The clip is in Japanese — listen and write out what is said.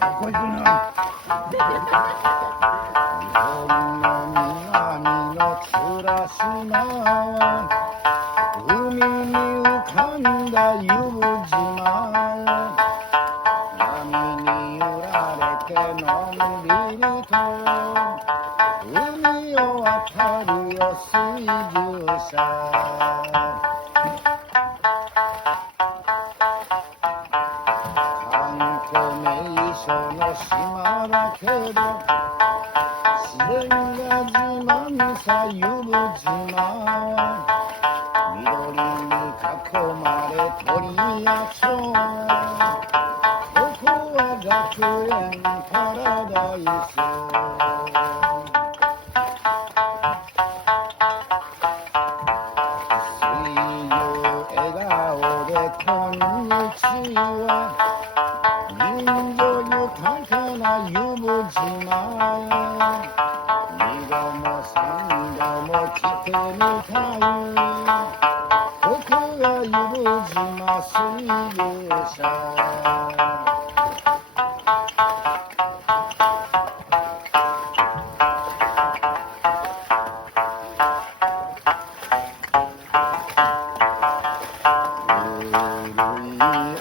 こいつな。日本の南の綱島は海に浮かんだ湯島、波に揺られてのんびりと海を渡るよ水牛車。観光名所の島だけど自然が自慢さ湯島は緑に囲まれ鳥や蝶、ここは楽園パラダイス。水曜笑顔でこんにちは、人情豊かな湯島、二度も三度も来てみたい、ここが湯島水牛車。